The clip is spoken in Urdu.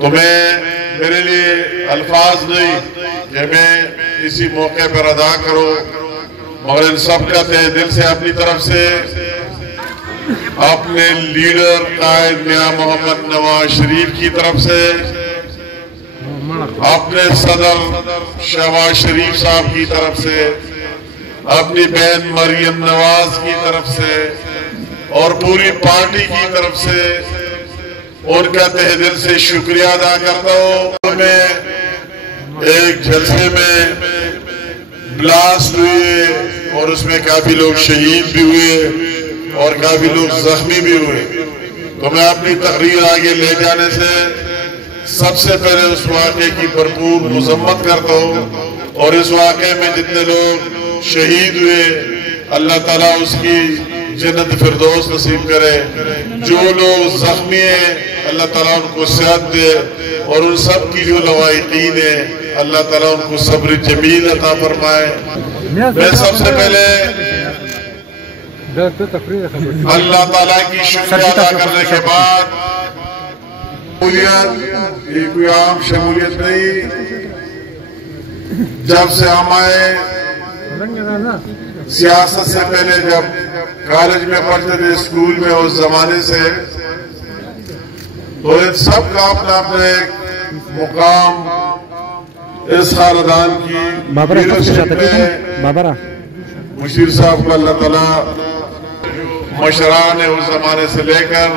تو میرے لیے الفاظ نہیں کہ میں اسی موقع پر ادا کروں، مگر ان سب کا تہ دل سے اپنی طرف سے اپنے لیڈر قائد میاں محمد نواز شریف کی طرف سے، اپنے صدر شہباز شریف صاحب کی طرف سے، اپنی بہن مریم نواز کی طرف سے اور پوری پارٹی کی طرف سے ان کا تہ دل سے شکریہ ادا کرتا ہوں۔ میں ایک جلسے میں بلاسٹ ہوئے اور اس میں کافی لوگ شہید بھی ہوئے اور کافی لوگ زخمی بھی ہوئے، تو میں اپنی تقریر آگے لے جانے سے سب سے پہلے اس واقعے کی بھرپور مذمت کرتا ہوں، اور اس واقعے میں جتنے لوگ شہید ہوئے اللہ تعالیٰ اس کی جنت فردوس نصیب کرے، جو لوگ زخمی ہیں اللہ تعالیٰ ان کو صحت دے، اور ان سب کی جو لواحقین ہیں اللہ تعالیٰ ان کو صبر جمیل عطا فرمائے۔ میں سب سے پہلے اللہ تعالیٰ کی شکریہ ادا کرنے کے بعد، شمولیت یہ کوئی عام شمولیت نہیں، جب سے ہم آئے سیاست سے پہلے جب کالج میں پڑھتے تھے اسکول میں اس زمانے سے، تو ان سب کا اپنا اپنا ایک مقام اس خاندان کی لیڈرشپ میں مشیر صاحب کو اللہ تعالیٰ مشران اس زمانے سے لے کر